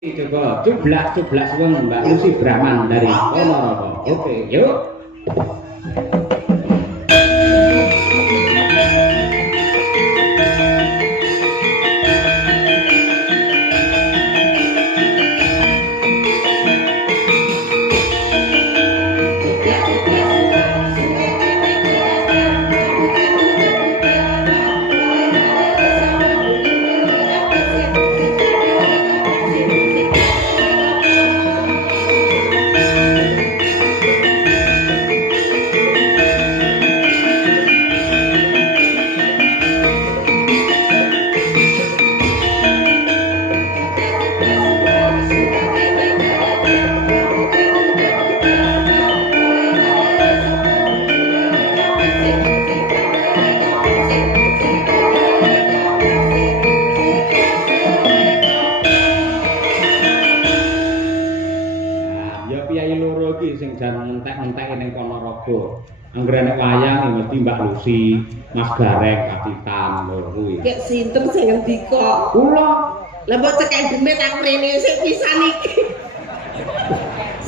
Coba cublak wong Mbak Lucy Brahman dari Ponorogo. Oke, yuk. Anggrene wayang mesti Mbak Lucy, Mas Gareng, Kapitan lho kuwi. Kek sinten sing ngendika? Kula. Lah mbok cekek demit aku rene sik pisan iki.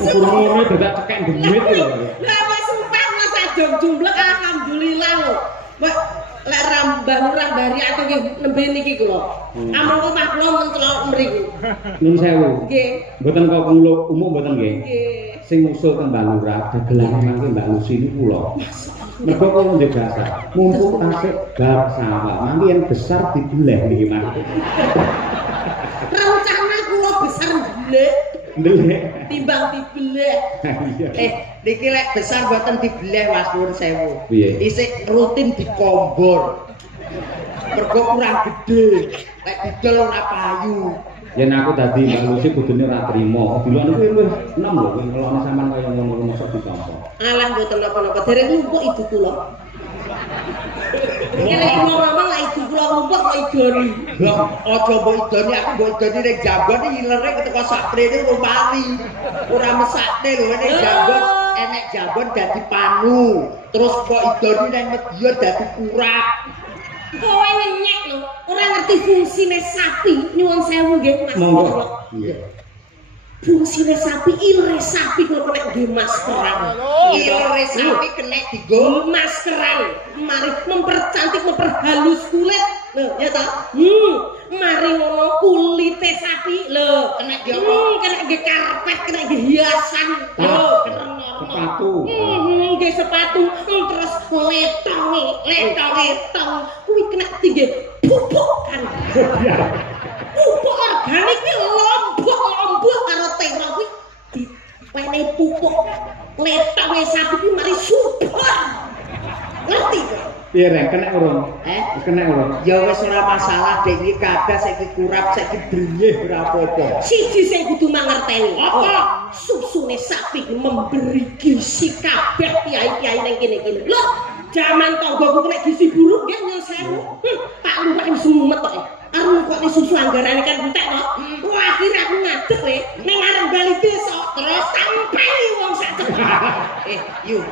Ukuran dadak cekek demit lho. Lah wis sumpah Mas ajeng jumlah alhamdulillah lho. Mbok lek rambah dari atau nggih nembe niki kula. Ampun Pak kula mencelok mriku. Nun sewu. Nggih. Mboten kok kula umum mboten nggih. Nggih. Sing usul kembang lurah dagelan mangke Mbak Lucy niku kula. Mergo kula ndek dasar, mumpung tasik bab sawah, mangke yang besar dibeleh niki Mas. Rencana kula besar ndelek. Ndelek Timbang dibeleh. Iya. Niki lek besar mboten dibeleh Mas nuwun sewu. Piye? Isih rutin dikombor. Mergo kurang gede. Lek didol ora payu. Yen aku dadi Mbak Lucy kudune ora trimo. Dilane kuwi wis 6 lho kowe ngelone sampean kaya ngono mosok ditampa. Alah mboten napa-napa dereng lumpuk ibu kula. Iki lek kula ngomong lah ibu kula lumpuk kok idoni. Lah aja mbok idoni aku mbok idoni ning jambon iki ilere keteko saprene kok mari. Ora mesakne lho nek jambon enek jambon dadi panu. Terus kok idoni ning media dadi kurak. Kowe ngenyek lho, ora ngerti fungsine sapi. Nyuwun sewu nggih Mas. Monggo. Iya. Fungsine sapi, ilere sapi kok nek nggih maskeran. Ilere sapi kena digo Maskeran, mari mempercantik, memperhalus kulit. Lho, ya ta? Mari ngono kulite sapi lho, kena di apa? Kena nggih karpet, kena nggih hiasan. Lho, Sepatu. Nggih sepatu, terus letong. Kuwi kena tinggi pupuk kan. Pupuk organik ki lombok karo terong kuwi dipene pupuk. Letonge sapi ki mari subur. Ngerti kok? Piye rek kena urung? Wis kena urung. Ya wis ora masalah dek iki kabeh saiki kurap saiki brenyeh ora apa-apa. Siji sing kudu mangerteni. Apa? Susune sapi memberi gizi kabeh kiai-kiai ning kene-kene. Lho, jaman tanggoku nek gizi buruk nggih nyuwun sewu. Pak Lurah wis mumet kok. Arep kok susu anggarane kan entek kok. Wah, akhire aku ngadeg le ning arep bali desa terus sampai wong sak Yuk.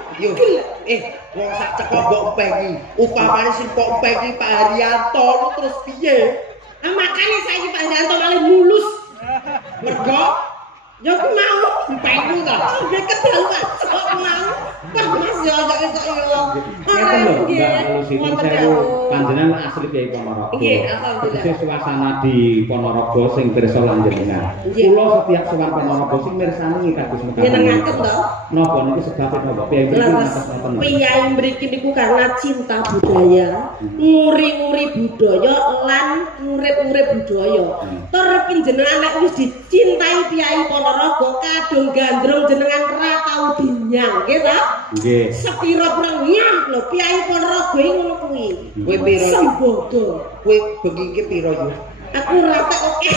Wong sak ceko mbok empengi. Upamane sing kok empengi Pak Haryanto terus piye? Nah, makane saiki Pak Haryanto malah mulus. Mergo Ya aku mau empengi to. nggih kedaluan kok mau. Wah, Mas ya kok yo. Ngeten lho Mbak Lucy sewu panjenengan asli Kiai Ponorogo. Nggih, alhamdulillah. Tegese suasana di Ponorogo sing pirsa lan jenengan. Nggih. Kula setiap sowan Ponorogo sing mirsani kados mekaten. Nyenengaken to. Napa niki sebabé napa? Piye mriki ngatos nonton. Piyai mriki niku karena cinta budaya, nguri-nguri budaya lan ngurip-urip budaya. Tur panjenengan nek wis dicintai Piyai Ponorogo kadung gandrung jenengan ra tau dinyang, nggih ta? Nggih. Sepiro prenyah lho Piyai Ponorogo iki ngono kuwi. Kowe piro? Sembodo. Kowe bengi iki piro yo? Aku ora tak oke.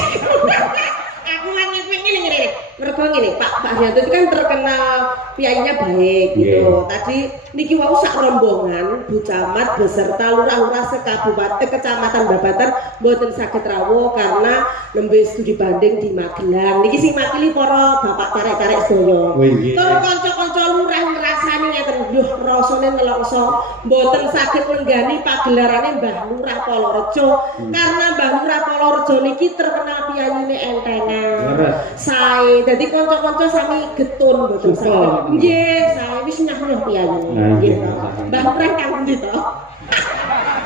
Aku hanya pengen ngene. Mergo ngene, Pak Haryanto itu kan terkenal piyainya baik gitu. Tadi niki wau sak rombongan Bu Camat beserta lurah-lurah sekabupaten kecamatan Babatan mboten saged rawuh karena nembe studi banding di Magelang. Niki sing makili para bapak carek-carek sedaya. Oh, nggih. Tur kanca-kanca lurah ngrasani ngeten, Duh, rasane nelongso mboten saged nenggani pagelarane Mbah Lurah Polorejo karena Mbah Lurah Polorejo niki terkenal piyayine entengan. Sae, dadi kanca-kanca sami getun mboten saged. Nggih, sae wis nyah-nyah piyayine. Nggih. Mbah Lurah kang pundi to?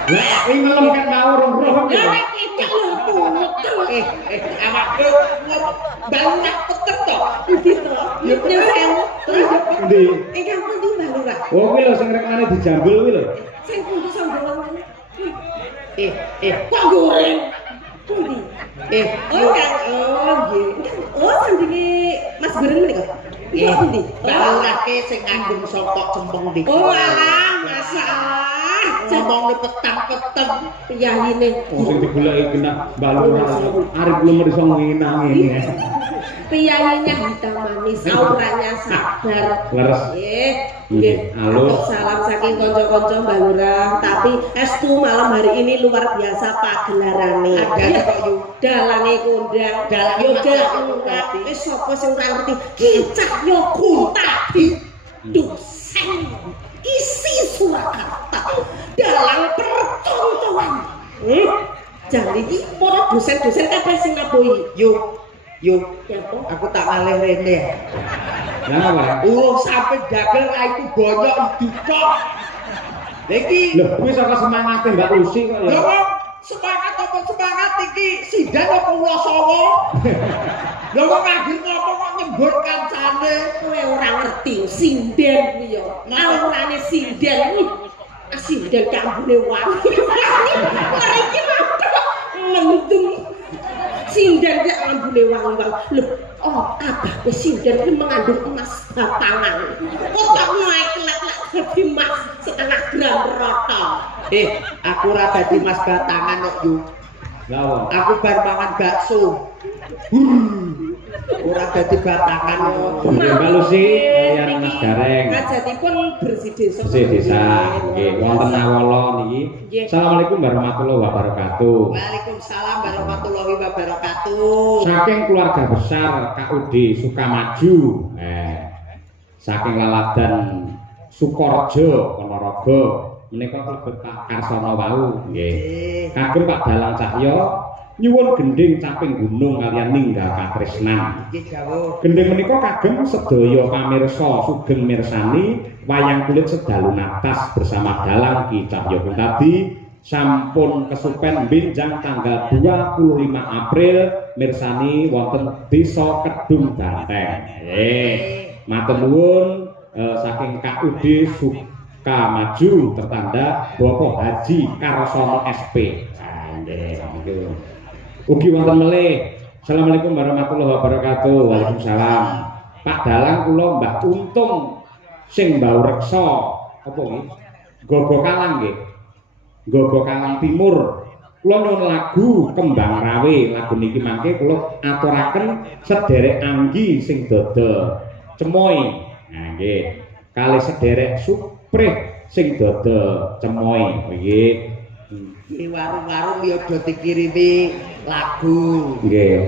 Lah, ing ngelem kan mau roh. Ya kecek lho tuh. Awakku banyak petek to. Gitu. Ya sewu. Endi? Ingkang pundi Mbah Lurah? Oh, kuwi lho sing rekane dijambul kuwi lho. Sing pundi sambungan? Kok goreng? Pundi? Oh kan, oh nggih. Oh sandinge Mas Goreng menika. Iya pundi? Balurake sing ngandung sokok cempeng niki. Oh alah, masalah. Ngomong petang-petang Piyayine. Oh, sing digoleki kena Mbak Lurah. Arep belum iso nginang ini. Piyayine hitam manis, auranya sabar. Leres. Nggih. Halo. Salam saking kanca-kanca Mbak Lurah. Tapi estu malam hari ini luar biasa pagelarane. Ada kok yu. Dalange kondang, Dalange yoga Mas ora. Wis sapa sing ora ngerti? Kicah yo kuntadi. Dosen isi Surakarta dalam percontohan. Jadi iki para dosen-dosen kabeh sing ngabohi. Yuk. Ya apa? Aku tak ngalih rene. Lah apa? Urung sampe dagel ra iku bonyok dikok. Iki Lho, kuwi saka semangate Mbak Usi kok ya. lho semangat apa semangat iki sidan apa Wosowo? Lho kok akhir ngomong kok nyembur kancane. Kowe ora ngerti sinden kuwi ya. Aurane sinden. Sinden kambune wangi. Ora iki mendung. Sinden gak ambune wangi-wangi. Lho, oh abah wis sinden kuwi mengandung emas batangan. Otak nae kelak-kelak dadi emas setengah gram rata. Aku ora dadi mas batangan kok yu. Lah apa? Aku bar mangan bakso. Ora dadi batangan kok. Nggih, Mbak Lucy, kalian Mas Gareng. Hajatipun bersih desa. Bersih desa. Nggih, wonten Nawala niki. Assalamualaikum warahmatullahi wabarakatuh. Waalaikumsalam warahmatullahi wabarakatuh. Saking keluarga besar KUD Sukamaju, saking laladan Sukorejo Ponorogo, menika klebet Pak Karsono wau, nggih. Kagem Pak Dalang Cahya nyuwun gending caping gunung kalian ninggal katresnan. Nggih jawab. Gending menika kagem sedaya pamirsa sugeng mirsani wayang kulit sedalu natas bersama Dalang Ki Cahya tadi sampun kesupen benjang tanggal 25 April mirsani wonten Desa Kedung Banteng. Matur nuwun saking KUD Sukamaju tertanda Bapak Haji Karsono SP. Nggih. Ugi wonten melih. Assalamualaikum warahmatullahi wabarakatuh. Waalaikumsalam. Pak Dalang kula Mbah Untung sing mbau reksa apa nggih? Gogo Kalang nggih. Gogo Kalang Timur. Kula nyuwun lagu Kembang Rawe. Lagu niki mangke kula aturaken sederek Anggi sing dodol Cemoy. Nah nggih. Kalih sederek Suprih sing dodol Cemoy. Nggih. Di warung-warung ya do dikirimi lagu. Nggih.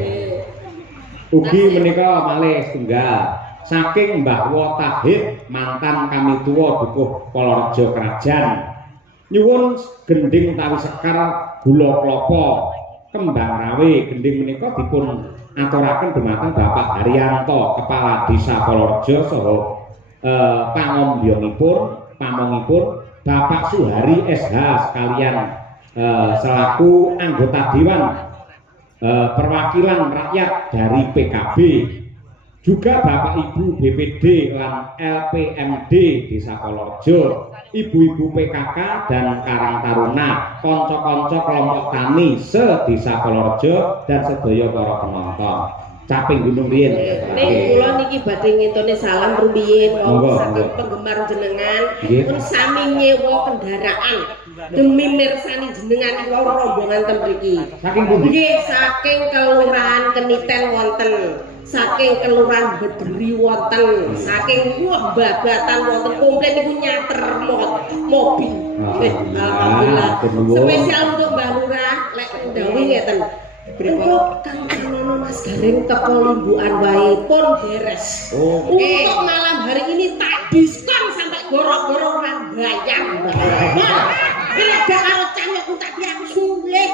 Ugi menika malih setunggal saking Mbah Wotahid mantan kami tua Dukuh Polorejo Krajan. Nyuwun gending utawi sekar gula klapa Kembang Rawe. Gending menika dipun aturaken dumateng Bapak Haryanto Kepala Desa Polorejo saha pamongipun Bapak Suhari SH sekalian selaku anggota Dewan Perwakilan Rakyat dari PKB, juga Bapak Ibu BPD lan LPMD Desa Polorejo, ibu-ibu PKK dan Karang Taruna, konco-konco kelompok tani se-Desa Polorejo dan sedaya para penonton. Caping gunung riyin. Ning kula niki badhe ngenteni salam rumiyin Monggo, saking monggo. penggemar jenengan Nggih. pun sami nyewa kendaraan demi mirsani jenengan iki rombongan ten mriki. Saking pundi? Nggih, saking Kelurahan Keniten wonten, saking Kelurahan Bedri wonten, saking Babatan wonten komplit niku nyater mobil. Alhamdulillah. Spesial untuk Mbak Lurah lek ndawi ngeten. Untuk Kang Anono Mas Gareng teko limbukan wae pun beres. Oke. Untuk malam hari ini tak diskon sampai goro-goro ora bayang. Ini gak karo cangkok tadi aku sulit.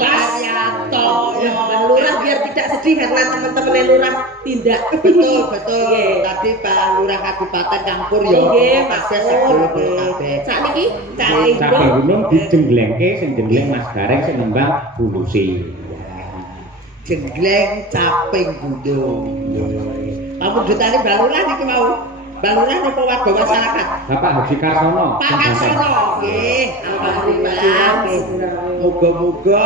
Pas ya toh. Mbak Lurah biar tidak sedih karena teman-teman Lurah tindak. Betul. Nggih. Tadi Pak Lurah Kabupaten Campur ya. Nggih, pasti Pak. sebelum kabeh. Sakniki Cak Cak Gunung dijengglengke sing jengleng Mas Gareng sing nembang bulusi. Jenggleng caping gunung. Kamu ditani Mbak Lurah niki mau. Mbak Lurah napa warga masyarakat? Bapak Haji Karsono. Pak Karsono. Nggih, alhamdulillah. Muga-muga.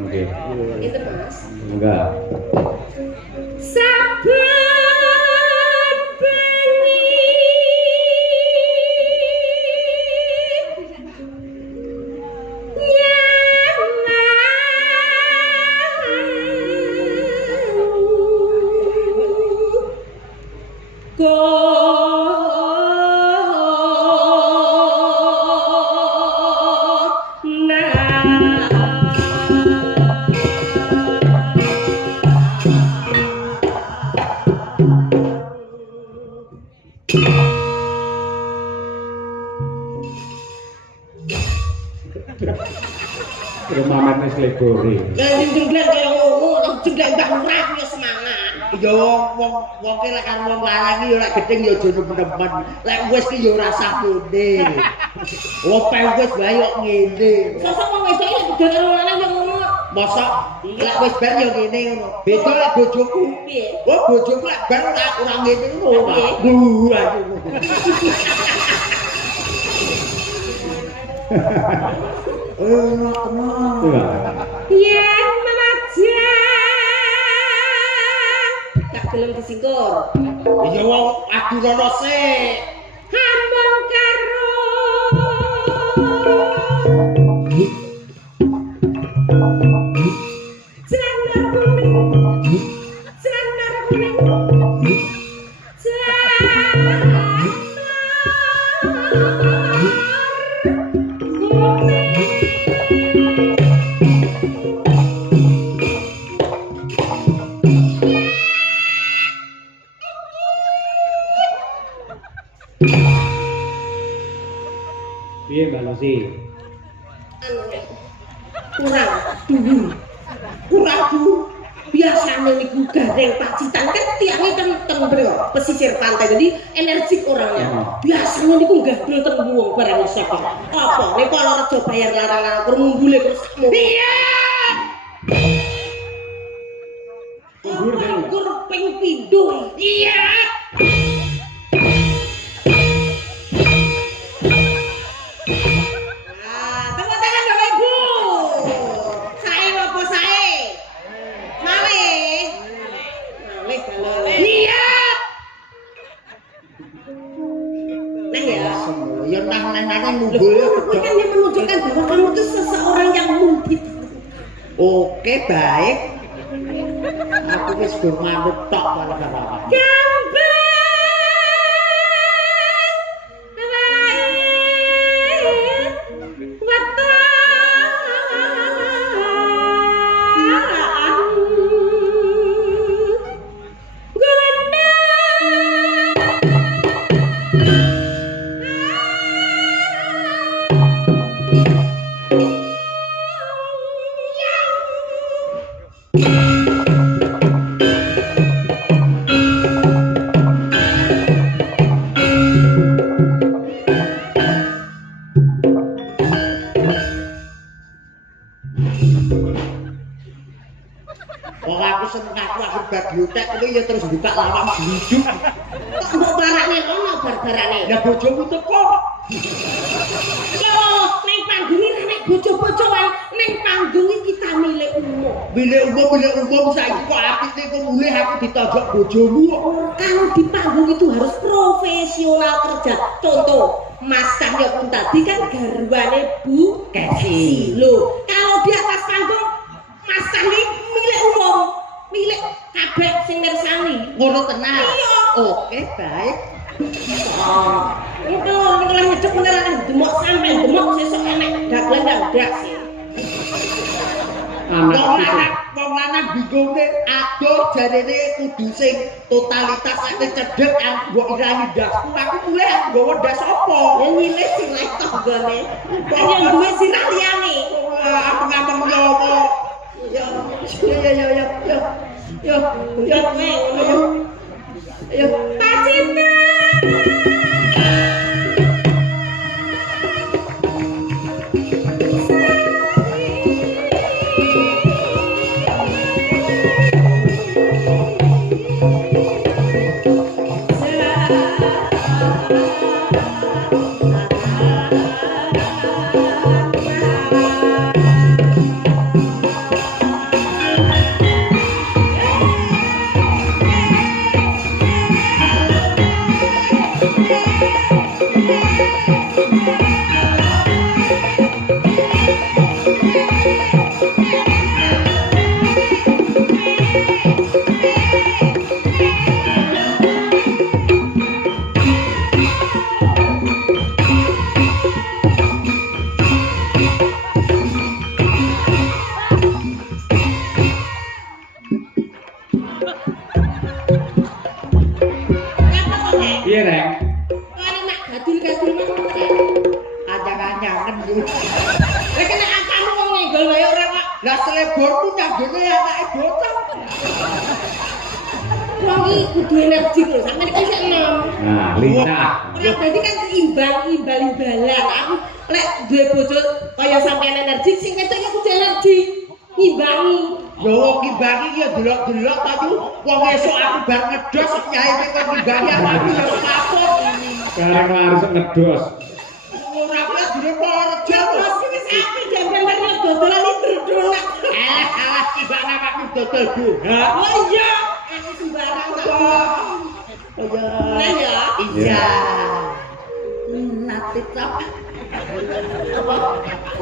Nggih. Itu Mas. Enggak. Saben bengi Rumah Mas Legori. Lah jenggleng kaya ngono, jenggleng Mbah Lurah yo semangat. Ya wong ki lek kan wong lanang iki ya lek gedeng ya aja nemen-nemen. Lek wis ki ya ora sah ngene. Lope wis bae kok ngene. Sosok wong wedok iki gedhe karo lanang yo ngono. Mosok lek wis bar ya ngene ngono. Beda lek bojoku. Piye? Oh bojoku lek bar ora ngene ngono. Piye? Aduh. Yen menajak gak gelem disingkur. Ya wong adu rono sik. Hamong karo Janar kuning Piye Mbak Lucy? kurang dulu biasanya niku gareng pacitan kan tiangnya kan bro pesisir pantai jadi energik orangnya biasanya niku gabrol ten wong barang sapa apa nek kalau rejo bayar larang-larang kur ngumbule terus kamu iya kur ping pindho iya kan yang menunjukkan bahwa kamu itu seseorang yang multi. Oke, baik. Aku wis gur manut tok malah karo. Ya terus buka lawang hidup. Kok mbok barane ono bar-barane? Ya bojomu teko. Loh, ning panggung iki nek bojo-bojoan ning panggung iki kita milik umum. Milik umum saiki kok apike kok mulih aku ditojok bojomu. Kalau di panggung itu harus profesional kerja. Contoh, Mas Cahyo pun tadi kan garwane Bu Kesi. Loh, kalau di atas panggung Mas Cahyo milik umum. Milik kabeh sing mirsani. Ngono tenan. Iya. Oke, baik. Itu malah ngedek beneran demok sampe demok sesuk enek dagelan ndak sih. Wong lanang bingunge adoh jarene kudu sing totalitas nek cedhek mbok irani ndasku aku mulai nggawa ndas apa? Ya nyilih sirah tanggane. Kan yang duwe sirah liyane. Aku ngomong ngono. Yo. Pak Cinta. Iya, Rek. Kare mak gadul-gadul mah. Anyang-anyangen yo. Lek nek akamu wong nyenggol wae ora kok. Lah seleborku nyanggone anake bocah. Wong iki kudu energi lho, sampeyan iki sik enom. Nah, lincah. Ora dadi kan imbal-imbalan. Aku lek duwe bojo kaya sampeyan energi, sing wedok ya kudu energi. Ngimbangi. Yo wong ngimbangi ya delok-delok tapi wong esuk aku bar ngedos nyae kok ngimbangi aku ya kapok. Sekarang harus ngedos. Ora kuwi dene Purworejo. Terus wis apik jambel-jambel dodolan iki dodol. Alah tiba awakmu dodol bunga. Oh iya, aku sembarang kok. Nah ya. Iya. Nate cap.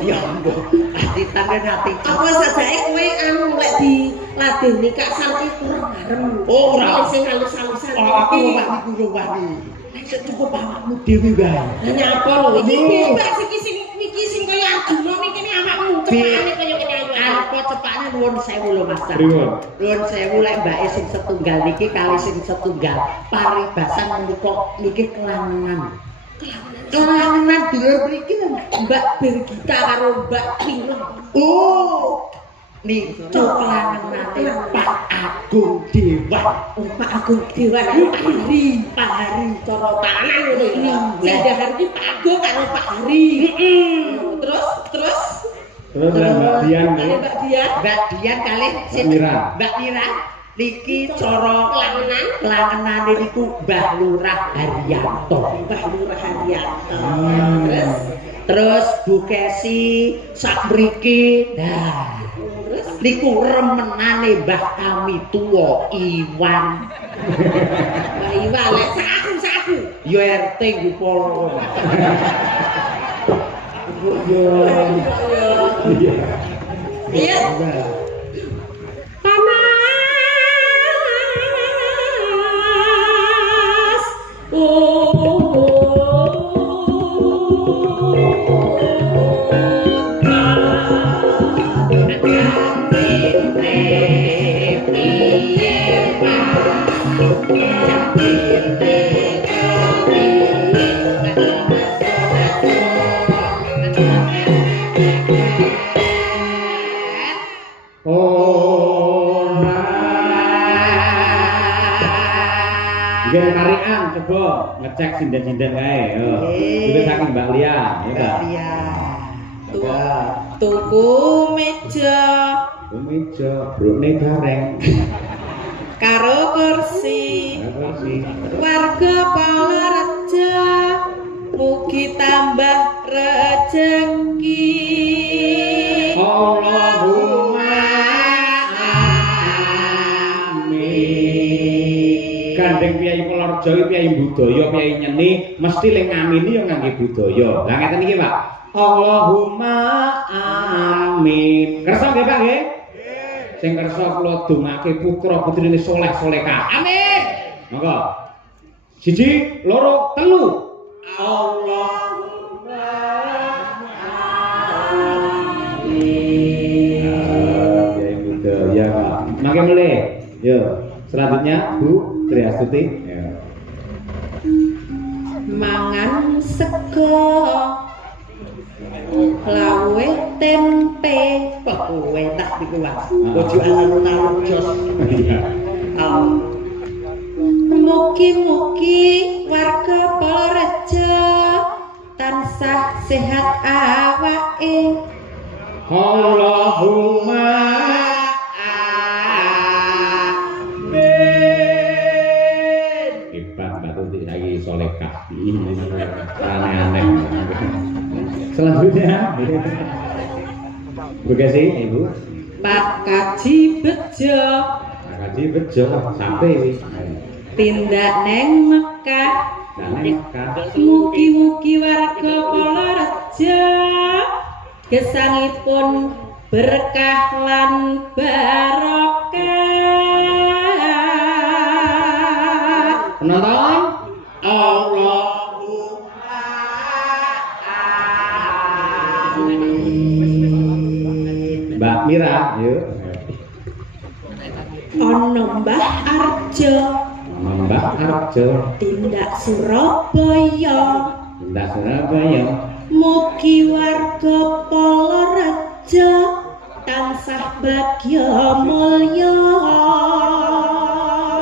Ya ampun, atitan nate cap. Apa sajake kowe anu lek diladeni Kak Sarti kurang arem. Oh, ora. Sing halus-halusan. Aku wani. Nek cukup awakmu dhewe wae. Lah nyapa lho iki bebas iki sing kaya Arjuna iki kene awakmu cepane kaya kene ayo. Apa cepane nuwun sewu lho Mas. Pripun? Nuwun sewu lek mbake sing setunggal niki kali sing setunggal paribasan menika niki kelangan. Kelangan dulur mriki lho Mbak Bergita karo Mbak Pino. Oh. Niku kelanganane Pak Agung Dewa. Oh, Pak Agung Dewa karo Pak Hari. Pak Hari cara tanan ngono iki. Sing dahar iki Pak Agung karo Pak Hari. Terus Terus Mbak Dian. kali Mbak Dian. Mbak Dian kali Mbak Mira niki cara kelanganane niku Mbah Lurah Haryanto. Mbah Lurah Haryanto. Terus Bu Kesi sak mriki. Nah, Terus niku remenane Mbah kami tuwa Iwan. Mbak Iwan lek saku. Yo RT Gupolo. Iya. Panas. Nggih tarikan coba ngecek sinden-sinden kae. Yo. Itu saking Mbak Lia, ya Kak. Iya. Tuku meja Meja, brone bareng. karo kursi. Apa sih? Warga Palarejo mugi tambah rejeki. Allahumma amin. Gandeng piyai Palarejo iki piyai budaya, piyai nyeni mesti ling ngamini ya ngangge budaya. Lah ngeten iki, Pak. Allahumma amin. Kersa nggih, Pak nggih? Sing kersa kula dongake putra putrine saleh salehah. Amin. Monggo. 1, 2, 3. Allahumma amin. Mangke mulai. Yo, selanjutnya Bu Triastuti. Ya. Mangan sego lawe tempe Kowe enak iku Mas. Ojo alun-alun jos. Mugi-mugi warga Purworejo tansah sehat awake. Allahumma amin. Hebat Mbak Tuti lagi solekah. Aneh-aneh. Selanjutnya Bu Gesi, Ibu. Pak Kaji Bejo Pak Kaji Bejo sampai tindak neng Mekah. Mugi-mugi warga Purworejo gesangipun berkah lan barokah. Penonton Allahumma amin. Mbak Mira, yuk. Ono Mbah Arjo Mbak Arjo, tindak Surabaya. Tindak Surabaya. Mugi warga Purworejo tansah bagya mulya.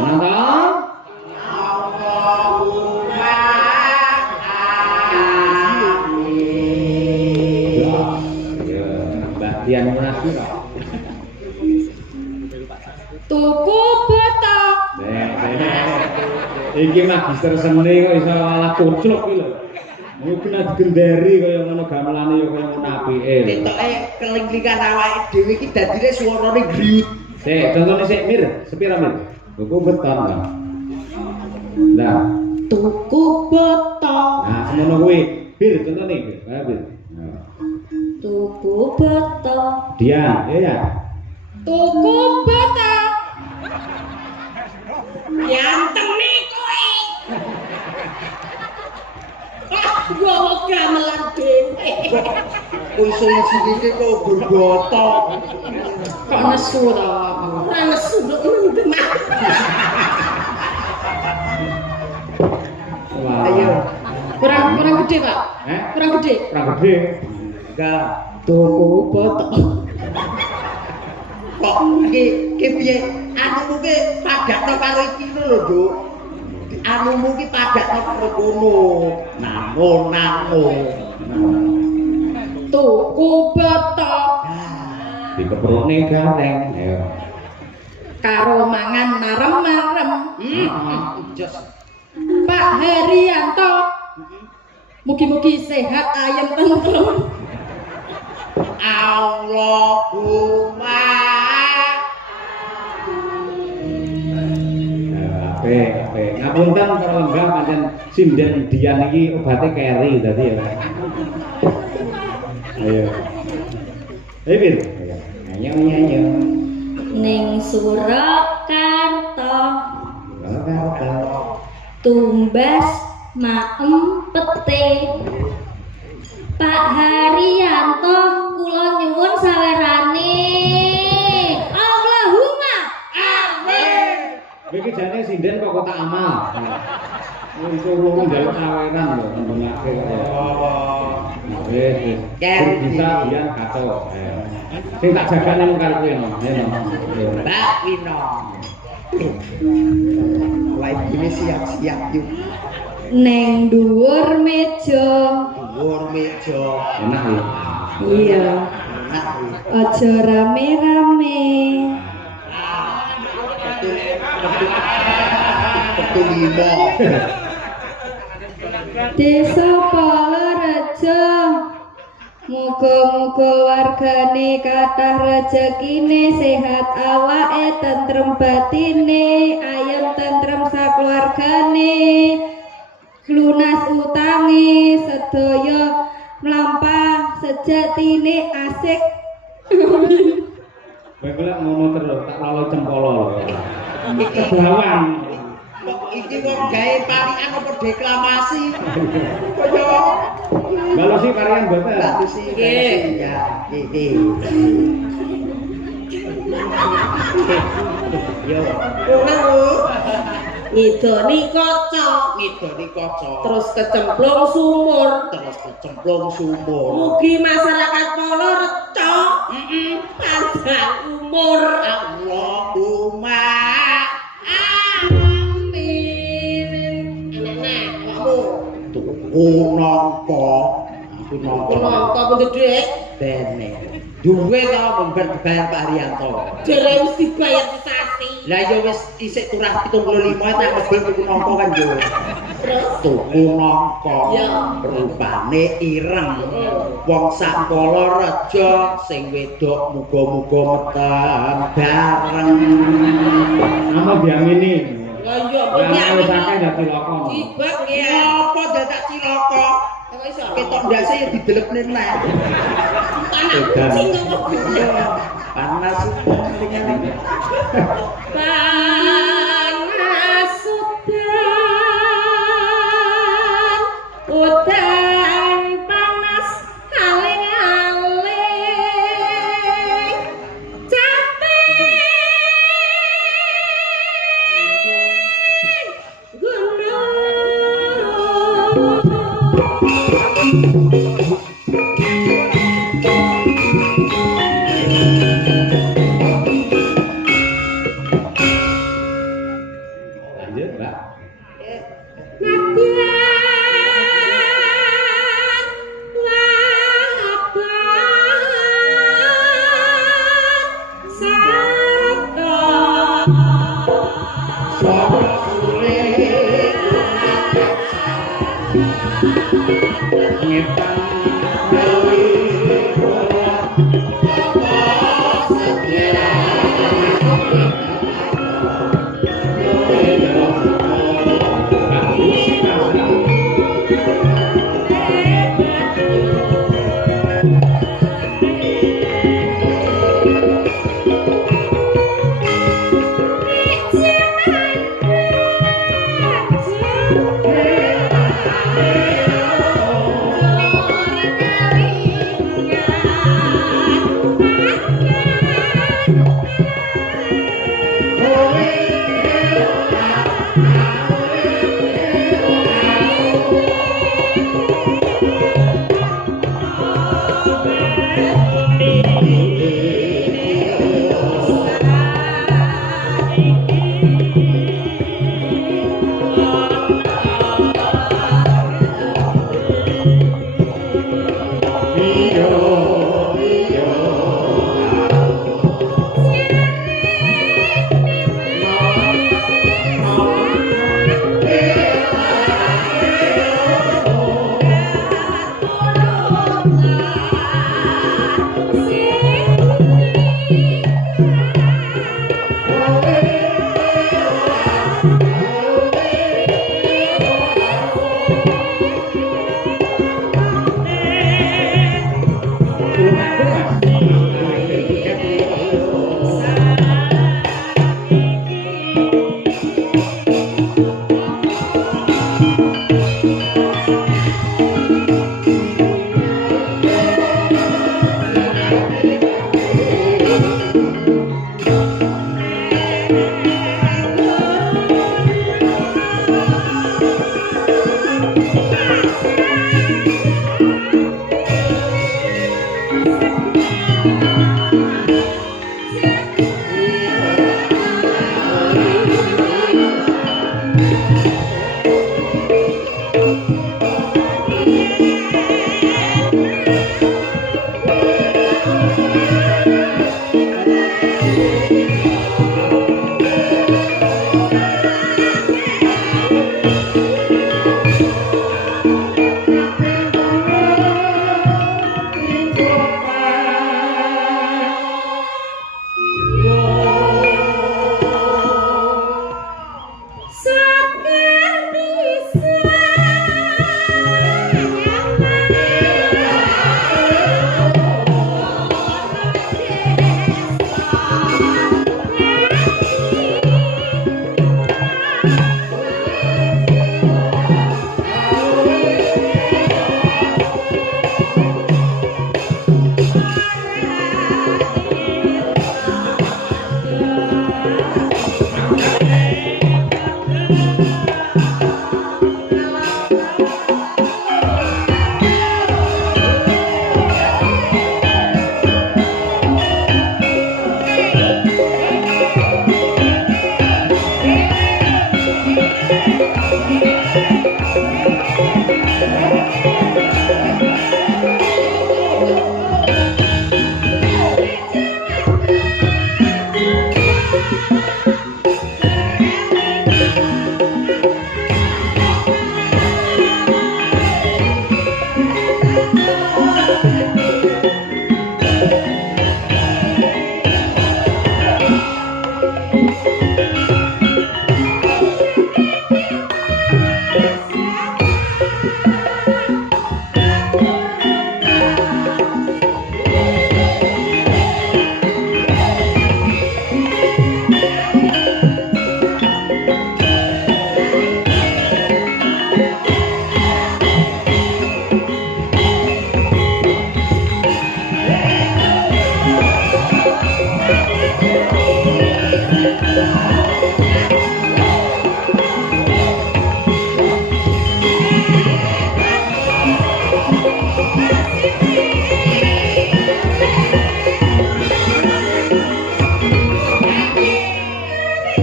Penonton Allahumma amin. ya, Mbak Dian Munasira. Tuku betok Iki magister seni kok iso malah kucluk iki lho. Mungkin ada gendari kaya ngono gamelane ya kaya ngono apike. Ketoke kelinglingan awake dhewe iki dadine suarane griut. Sik, contone sik Mir, sepira Mir? Buku beton kan. Lah, tuku betok nah semono kuwi. Bir contone Bir, ayo Bir. Nah. tuku betok Dian, ya. tuku betok yantemi kowe. Gua gamelan dhewe. Kowe solusi kok berbotok. Kok nesu to? Ora nesu kok mendem. Wah. Ayo. Kurang gede, Pak. Kurang gede. Kurang gede. Enggak. Tuku betok. Kok ki piye? Anumu ki padakno karo iki lho, Nduk. Anumu ki padakno karo kono. Namun. Tuku betok Dikeprone ganteng. Ayo. karo mangan marem-marem. Jos. Pak Herianto. Mugi-mugi sehat ayem tentrem. Allahumma Ape. Ngapunten para lenggah pancen sinden Dian iki obate keri dadi ya. Ayo. Ayo Bir. Ayo. Ning Surakarta tumbas maem pete. Pak Haryanto kula nyuwun sawerane. Allahumma amin. Iki jane sinden kok kotak amal. Wis wong njaluk saweran lho ngembangake kaya. Wis. Bisa Dian kacau. Sing tak jagane mung karo kowe no. Mbak Wino. Wah, ini siap-siap yuk. Neng dhuwur meja. Dhuwur meja. Enak ya. Iya. Enak. Aja rame-rame. Betul limo. Desa Purworejo. Muga-muga wargane kathah rejekine, sehat awake, tentrem batine, ayem tentrem sakeluargane, lunas utange, sedaya mlampah sejatine asik. Kowe golek ngomong terus tak lalu cempolo lho. Kebawan. Kok iki wong gawe parikan apa deklamasi? Kaya Balosi kalian boten. bagusi ya. Yo, ngidoni kaca ngidoni kaca. terus kecemplung sumur Terus kecemplung sumur. mugi masyarakat Polo reca panjang umur Allahumma amin enak awakmu tuku nangka. Aku nangka. nangka penggede Bene. Duwe ta membayar Pak Haryanto. jere wis dibayar sesasi Lah ya wis isik turah 75 tak mebel tuku nangka kan yo. terus Tuku nangka. Ya. Rupane ireng. Wong Sampala Reja sing wedok muga-muga meten bareng. Nama diamini. ya iya Lah wis akeh dadi lakon. Cibak nggih. Apa dadak cilaka? Kok iso? Ketok ndase ya didelepne neh. Anak kucing kok. Panas dengan Panas udan panas aling-aling capek Lanjut, Mbak.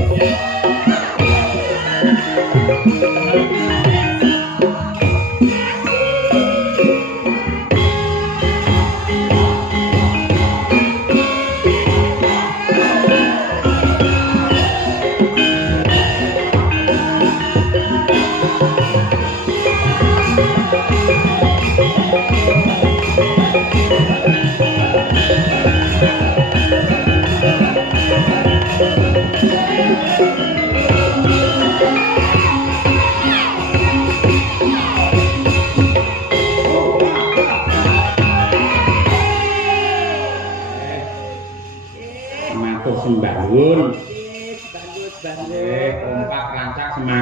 Matur sembah nuwun. Bagus, bagus. Kompak rancak semangat.